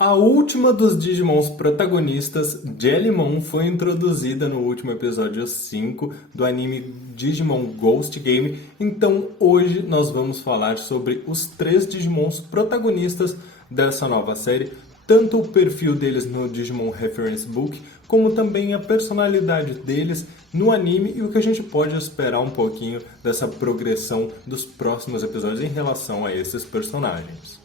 A última dos Digimons protagonistas, Jellymon, foi introduzida no último episódio 5 do anime Digimon Ghost Game. Então hoje nós vamos falar sobre os 3 Digimons protagonistas dessa nova série, tanto o perfil deles no Digimon Reference Book, como também a personalidade deles no anime e o que a gente pode esperar um pouquinho dessa progressão dos próximos episódios em relação a esses personagens.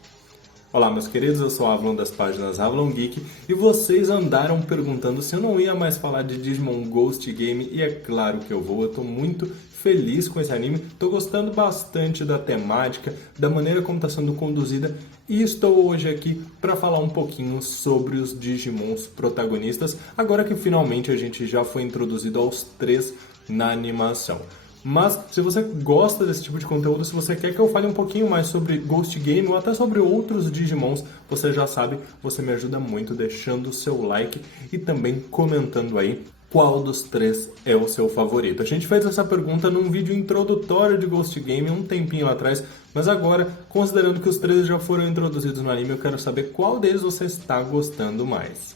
Olá meus queridos, eu sou o Avalon das páginas Avalon Geek e vocês andaram perguntando se eu não ia mais falar de Digimon Ghost Game e é claro que eu vou, eu tô muito feliz com esse anime, tô gostando bastante da temática, da maneira como está sendo conduzida e estou hoje aqui para falar um pouquinho sobre os Digimons protagonistas, agora que finalmente a gente já foi introduzido aos 3 na animação. Mas se você gosta desse tipo de conteúdo, se você quer que eu fale um pouquinho mais sobre Ghost Game ou até sobre outros Digimons, você já sabe, você me ajuda muito deixando o seu like e também comentando aí qual dos 3 é o seu favorito. A gente fez essa pergunta num vídeo introdutório de Ghost Game um tempinho atrás, mas agora, considerando que os 3 já foram introduzidos no anime, eu quero saber qual deles você está gostando mais.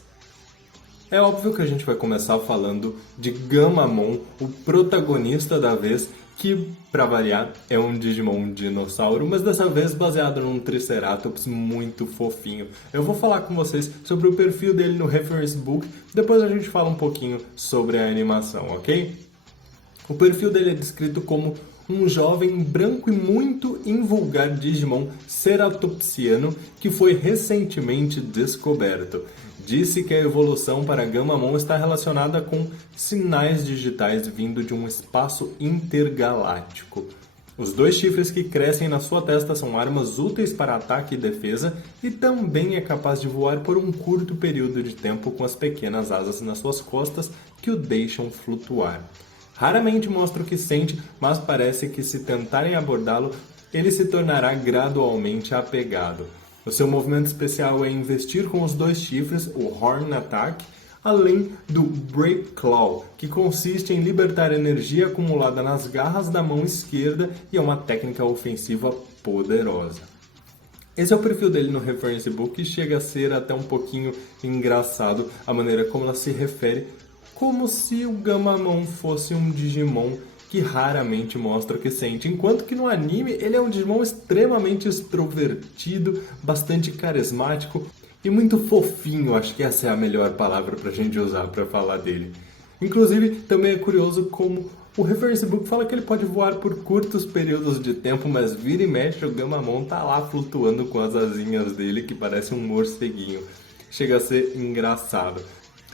É óbvio que a gente vai começar falando de Gamamon, o protagonista da vez, que, pra variar, é um Digimon dinossauro, mas dessa vez baseado num Triceratops muito fofinho. Eu vou falar com vocês sobre o perfil dele no Reference Book, depois a gente fala um pouquinho sobre a animação, ok? O perfil dele é descrito como um jovem branco e muito invulgar Digimon ceratopsiano que foi recentemente descoberto. Disse que a evolução para Gamamon está relacionada com sinais digitais vindo de um espaço intergaláctico. Os 2 chifres que crescem na sua testa são armas úteis para ataque e defesa e também é capaz de voar por um curto período de tempo com as pequenas asas nas suas costas que o deixam flutuar. Raramente mostra o que sente, mas parece que se tentarem abordá-lo, ele se tornará gradualmente apegado. O seu movimento especial é investir com os 2 chifres, o Horn Attack, além do Break Claw, que consiste em libertar energia acumulada nas garras da mão esquerda e é uma técnica ofensiva poderosa. Esse é o perfil dele no Reference Book e chega a ser até um pouquinho engraçado a maneira como ela se refere, como se o Gamamon fosse um Digimon que raramente mostra o que sente, enquanto que no anime ele é um Digimon extremamente extrovertido, bastante carismático e muito fofinho, acho que essa é a melhor palavra pra gente usar para falar dele. Inclusive, também é curioso como o Reference Book fala que ele pode voar por curtos períodos de tempo, mas vira e mexe o Gamamon tá lá flutuando com as asinhas dele, que parece um morceguinho. Chega a ser engraçado.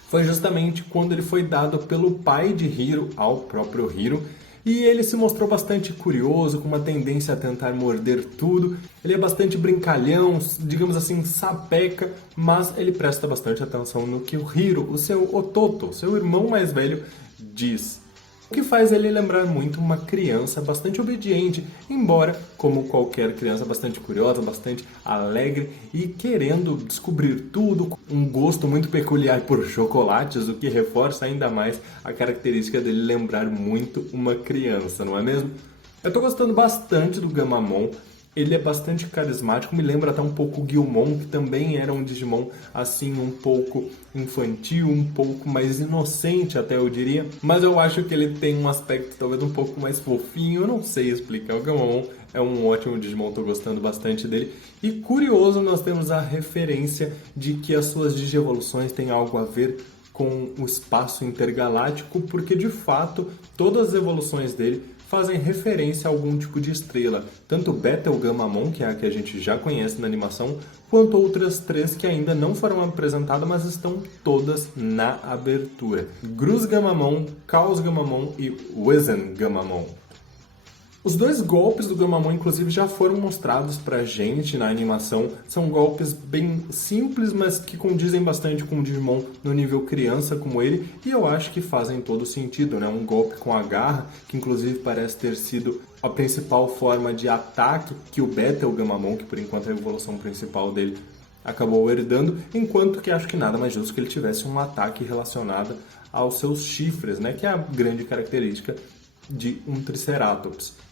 Foi justamente quando ele foi dado pelo pai de Hiro ao próprio Hiro, e ele se mostrou bastante curioso, com uma tendência a tentar morder tudo. Ele é bastante brincalhão, digamos assim, sapeca, mas ele presta bastante atenção no que o Hiro, o seu Ototo, seu irmão mais velho, diz. O que faz ele lembrar muito uma criança bastante obediente, embora, como qualquer criança, bastante curiosa, bastante alegre e querendo descobrir tudo, um gosto muito peculiar por chocolates, o que reforça ainda mais a característica dele lembrar muito uma criança, não é mesmo? Eu tô gostando bastante do Gamamon. Ele é bastante carismático, me lembra até um pouco o Guilmon, que também era um Digimon assim um pouco infantil, um pouco mais inocente até eu diria. Mas eu acho que ele tem um aspecto talvez um pouco mais fofinho, eu não sei explicar. O Gamamon é um ótimo Digimon, tô gostando bastante dele. E curioso, nós temos a referência de que as suas Digievoluções têm algo a ver com o espaço intergaláctico, porque de fato todas as evoluções dele fazem referência a algum tipo de estrela, tanto Betel Gamamon, que é a que a gente já conhece na animação, quanto outras 3 que ainda não foram apresentadas, mas estão todas na abertura. Gruz Gamamon, Chaos Gamamon e Wizen Gamamon. Os 2 golpes do Gamamon, inclusive, já foram mostrados pra gente na animação. São golpes bem simples, mas que condizem bastante com o Digimon no nível criança como ele. E eu acho que fazem todo sentido, né? Um golpe com a garra, que inclusive parece ter sido a principal forma de ataque que o Betel Gamamon, que por enquanto é a evolução principal dele, acabou herdando. Enquanto que acho que nada mais justo que ele tivesse um ataque relacionado aos seus chifres, né? Que é a grande característica de um Triceratops.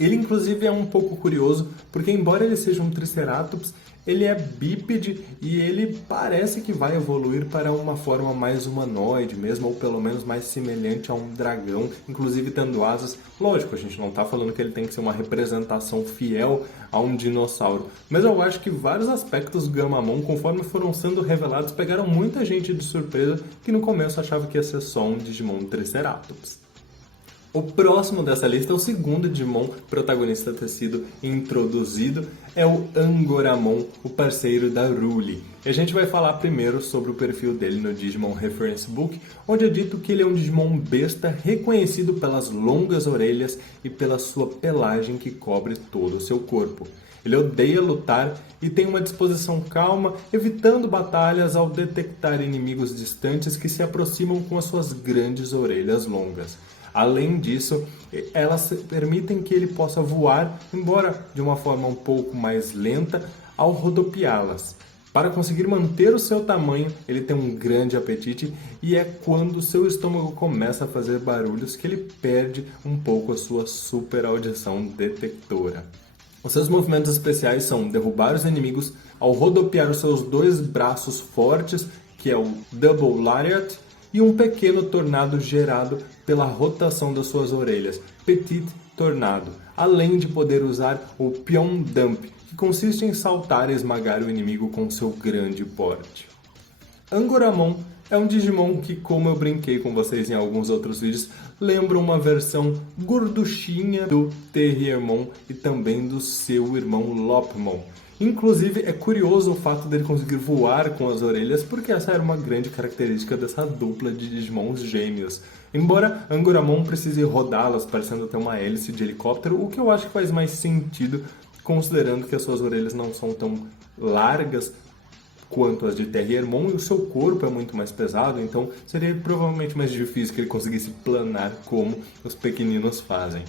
Ele, inclusive, é um pouco curioso, porque embora ele seja um Triceratops, Ele é bípede e ele parece que vai evoluir para uma forma mais humanoide mesmo, ou pelo menos mais semelhante a um dragão, inclusive tendo asas. Lógico, a gente não está falando que ele tem que ser uma representação fiel a um dinossauro, mas eu acho que vários aspectos do Gamamon, conforme foram sendo revelados, pegaram muita gente de surpresa que no começo achava que ia ser só um Digimon Triceratops. O próximo dessa lista, o segundo Digimon protagonista a ter sido introduzido, é o Angoramon, o parceiro da Ruli. E a gente vai falar primeiro sobre o perfil dele no Digimon Reference Book, onde é dito que ele é um Digimon besta reconhecido pelas longas orelhas e pela sua pelagem que cobre todo o seu corpo. Ele odeia lutar e tem uma disposição calma, evitando batalhas ao detectar inimigos distantes que se aproximam com as suas grandes orelhas longas. Além disso, elas permitem que ele possa voar, embora de uma forma um pouco mais lenta, ao rodopiá-las. Para conseguir manter o seu tamanho, ele tem um grande apetite e é quando seu estômago começa a fazer barulhos que ele perde um pouco a sua super audição detectora. Os seus movimentos especiais são derrubar os inimigos ao rodopiar os seus dois braços fortes, que é o Double Lariat, e um pequeno tornado gerado pela rotação das suas orelhas, Petit Tornado, além de poder usar o Pion Dump, que consiste em saltar e esmagar o inimigo com seu grande porte. Angoramon é um Digimon que, como eu brinquei com vocês em alguns outros vídeos, lembra uma versão gorduchinha do Terriermon e também do seu irmão Lopmon. Inclusive, é curioso o fato dele conseguir voar com as orelhas, porque essa era uma grande característica dessa dupla de Digimons gêmeos. Embora Angoramon precise rodá-las, parecendo ter uma hélice de helicóptero, o que eu acho que faz mais sentido, considerando que as suas orelhas não são tão largas quanto as de Terriermon e o seu corpo é muito mais pesado, então seria provavelmente mais difícil que ele conseguisse planar como os pequeninos fazem.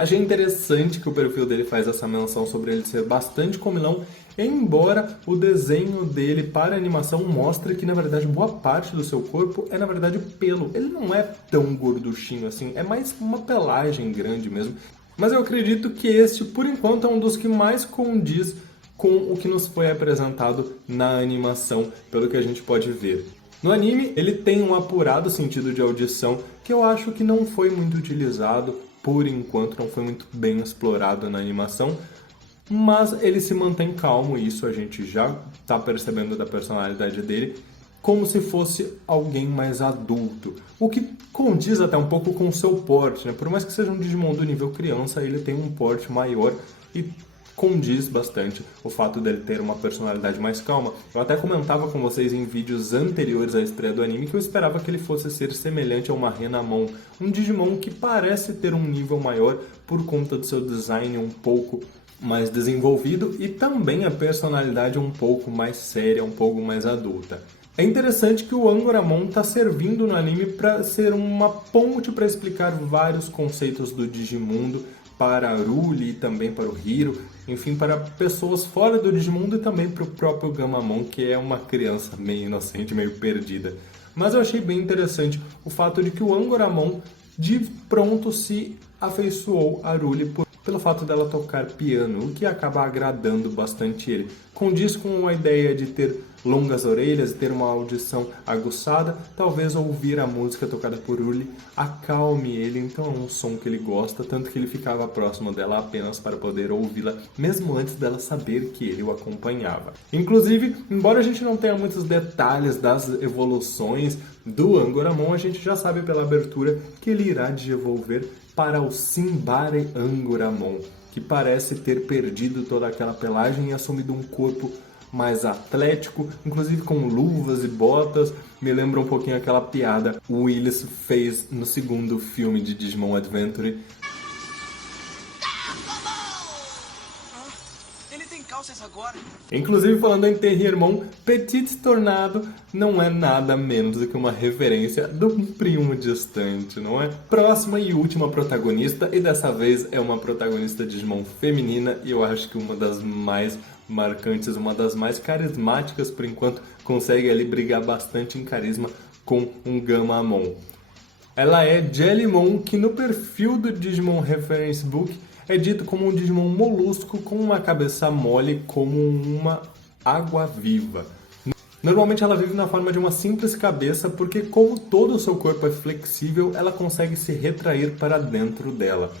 Achei interessante que o perfil dele faz essa menção sobre ele ser bastante comilão, embora o desenho dele para a animação mostre que, na verdade, boa parte do seu corpo é, na verdade, pelo. Ele não é tão gorduchinho assim, é mais uma pelagem grande mesmo. Mas eu acredito que este, por enquanto, é um dos que mais condiz com o que nos foi apresentado na animação, pelo que a gente pode ver. No anime, ele tem um apurado sentido de audição que eu acho que não foi muito utilizado, por enquanto não foi muito bem explorado na animação, mas ele se mantém calmo, e isso a gente já está percebendo da personalidade dele, como se fosse alguém mais adulto, o que condiz até um pouco com o seu porte, né? Por mais que seja um Digimon do nível criança, ele tem um porte maior e condiz bastante o fato dele ter uma personalidade mais calma. Eu até comentava com vocês em vídeos anteriores à estreia do anime que eu esperava que ele fosse ser semelhante a uma Renamon, um Digimon que parece ter um nível maior por conta do seu design um pouco mais desenvolvido e também a personalidade um pouco mais séria, um pouco mais adulta. É interessante que o Angoramon está servindo no anime para ser uma ponte para explicar vários conceitos do Digimundo para a Ruli e também para o Hiro, enfim, para pessoas fora do Digimundo e também para o próprio Gamamon, que é uma criança meio inocente, meio perdida. Mas eu achei bem interessante o fato de que o Angoramon de pronto se afeiçoou a Ruli pelo fato dela tocar piano, o que acaba agradando bastante ele. Condiz com a ideia de ter longas orelhas e ter uma audição aguçada, talvez ouvir a música tocada por Ruli acalme ele, então é um som que ele gosta, tanto que ele ficava próximo dela apenas para poder ouvi-la, mesmo antes dela saber que ele o acompanhava. Inclusive, embora a gente não tenha muitos detalhes das evoluções do Angoramon, a gente já sabe pela abertura que ele irá desenvolver para o Simbare Angoramon, que parece ter perdido toda aquela pelagem e assumido um corpo mais atlético, inclusive com luvas e botas. Me lembra um pouquinho aquela piada o Willis fez no segundo filme de Digimon Adventure. Ele tem calças agora. Inclusive, falando em Terriermon, Petit Tornado não é nada menos do que uma referência do primo distante, não é? Próxima e última protagonista, e dessa vez é uma protagonista Digimon feminina, e eu acho que uma das mais marcantes, uma das mais carismáticas por enquanto, consegue ali brigar bastante em carisma com um Gamamon. Ela é Jellymon, que no perfil do Digimon Reference Book é dito como um Digimon molusco com uma cabeça mole como uma água-viva. Normalmente ela vive na forma de uma simples cabeça porque, como todo o seu corpo é flexível, ela consegue se retrair para dentro dela.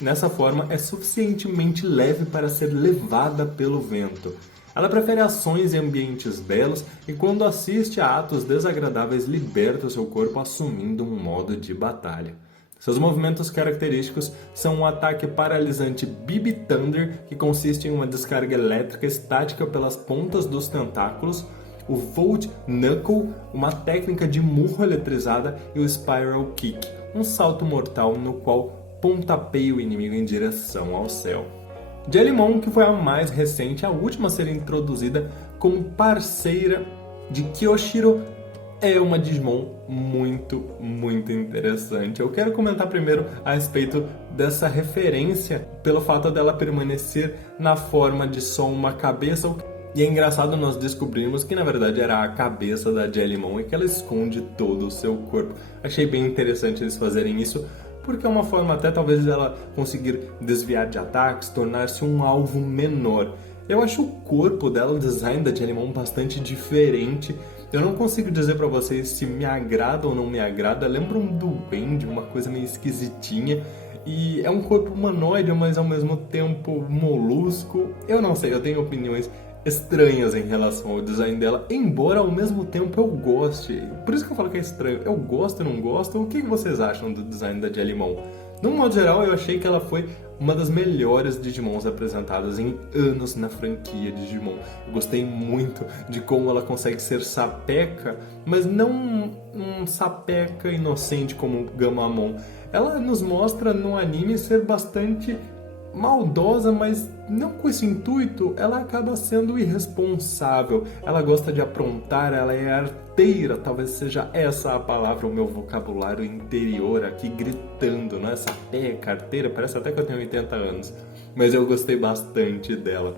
Nessa forma, é suficientemente leve para ser levada pelo vento. Ela prefere ações em ambientes belos e, quando assiste a atos desagradáveis, liberta o seu corpo assumindo um modo de batalha. Seus movimentos característicos são um ataque paralisante BB Thunder, que consiste em uma descarga elétrica estática pelas pontas dos tentáculos, o Volt Knuckle, uma técnica de murro eletrizada, e o Spiral Kick, um salto mortal no qual pontapeia o inimigo em direção ao céu. Jellymon, que foi a mais recente, a última a ser introduzida como parceira de Kyoshiro, é uma Digimon muito interessante. Eu quero comentar primeiro a respeito dessa referência pelo fato dela permanecer na forma de só uma cabeça. E é engraçado nós descobrirmos que na verdade era a cabeça da Jellymon e que ela esconde todo o seu corpo. Achei bem interessante eles fazerem isso, porque é uma forma até talvez dela conseguir desviar de ataques, tornar-se um alvo menor. Eu acho o corpo dela, o design da Jellymon, bastante diferente. Eu não consigo dizer pra vocês se me agrada ou não me agrada. Lembra um duende, uma coisa meio esquisitinha. E é um corpo humanoide, mas ao mesmo tempo molusco. Eu não sei, eu tenho opiniões estranhas em relação ao design dela, embora ao mesmo tempo eu goste. Por isso que eu falo que é estranho. Eu gosto ou não gosto? O que vocês acham do design da Jellymon? No modo geral, eu achei que ela foi uma das melhores Digimons apresentadas em anos na franquia Digimon. Eu gostei muito de como ela consegue ser sapeca, mas não um sapeca inocente como o Gamamon. Ela nos mostra no anime ser bastante maldosa, mas não com esse intuito. Ela acaba sendo irresponsável. Ela gosta de aprontar, ela é arteira, talvez seja essa a palavra, o meu vocabulário interior aqui gritando, né? Sapeca, arteira, parece até que eu tenho 80 anos, mas eu gostei bastante dela.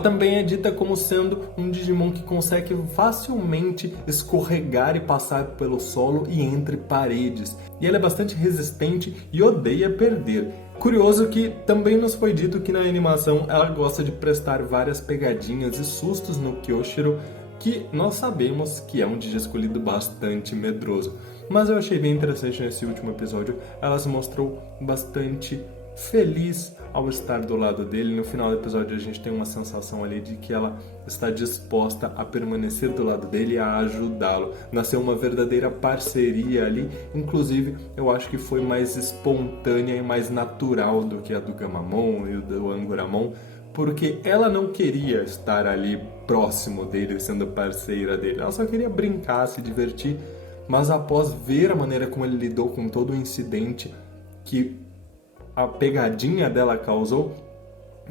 Também é dita como sendo um Digimon que consegue facilmente escorregar e passar pelo solo e entre paredes. E ela é bastante resistente e odeia perder. Curioso que também nos foi dito que na animação ela gosta de prestar várias pegadinhas e sustos no Kyoshiro, que nós sabemos que é um Digi escolhido bastante medroso. Mas eu achei bem interessante nesse último episódio, ela se mostrou bastante feliz ao estar do lado dele. No final do episódio a gente tem uma sensação ali de que ela está disposta a permanecer do lado dele e a ajudá-lo. Nasceu uma verdadeira parceria ali, inclusive eu acho que foi mais espontânea e mais natural do que a do Gamamon e do Angoramon, porque ela não queria estar ali próximo dele, sendo parceira dele, ela só queria brincar, se divertir, mas após ver a maneira como ele lidou com todo o incidente que a pegadinha dela causou,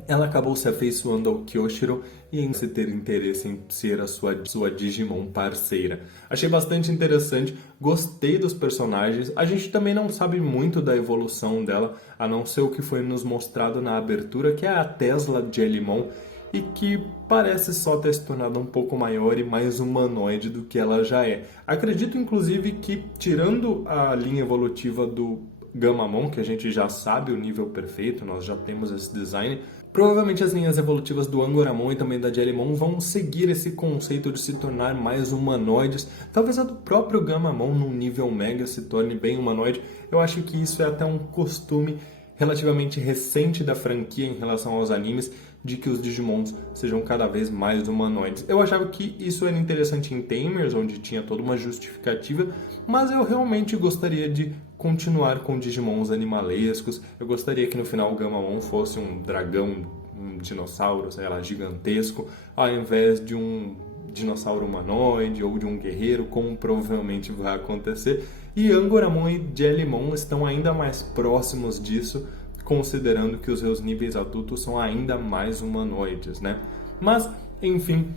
ela acabou se afeiçoando ao Kyoshiro e em se ter interesse em ser a sua Digimon parceira. Achei bastante interessante, gostei dos personagens. A gente também não sabe muito da evolução dela, a não ser o que foi nos mostrado na abertura, que é a Tesla Jellymon, e que parece só ter se tornado um pouco maior e mais humanoide do que ela já é. Acredito, inclusive, que tirando a linha evolutiva do Gamamon, que a gente já sabe o nível perfeito, nós já temos esse design, provavelmente as linhas evolutivas do Angoramon e também da Jellymon vão seguir esse conceito de se tornar mais humanoides. Talvez a do próprio Gamamon num nível mega se torne bem humanoide. Eu acho que isso é até um costume relativamente recente da franquia em relação aos animes, de que os Digimons sejam cada vez mais humanoides. Eu achava que isso era interessante em Tamers, onde tinha toda uma justificativa, mas eu realmente gostaria de continuar com Digimons animalescos. Eu gostaria que no final o Gamamon fosse um dragão, um dinossauro, sei lá, gigantesco, ao invés de um dinossauro humanoide ou de um guerreiro, como provavelmente vai acontecer. E Angoramon e Jellymon estão ainda mais próximos disso, considerando que os seus níveis adultos são ainda mais humanoides, né? Mas, enfim,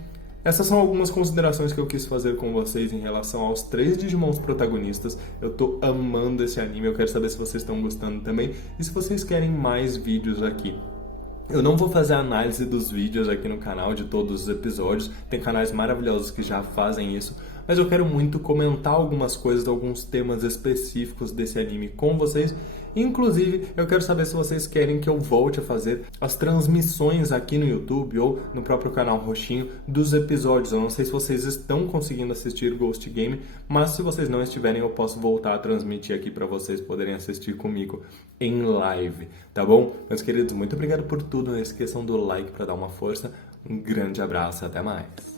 essas são algumas considerações que eu quis fazer com vocês em relação aos 3 Digimons protagonistas. Eu tô amando esse anime, eu quero saber se vocês estão gostando também e se vocês querem mais vídeos aqui. Eu não vou fazer análise dos vídeos aqui no canal, de todos os episódios, tem canais maravilhosos que já fazem isso, mas eu quero muito comentar algumas coisas, alguns temas específicos desse anime com vocês, Inclusive, eu quero saber se vocês querem que eu volte a fazer as transmissões aqui no YouTube ou no próprio canal Roxinho dos episódios. Eu não sei se vocês estão conseguindo assistir Ghost Game, mas se vocês não estiverem, eu posso voltar a transmitir aqui para vocês poderem assistir comigo em live, tá bom? Meus queridos, muito obrigado por tudo. Não esqueçam do like para dar uma força. Um grande abraço, até mais.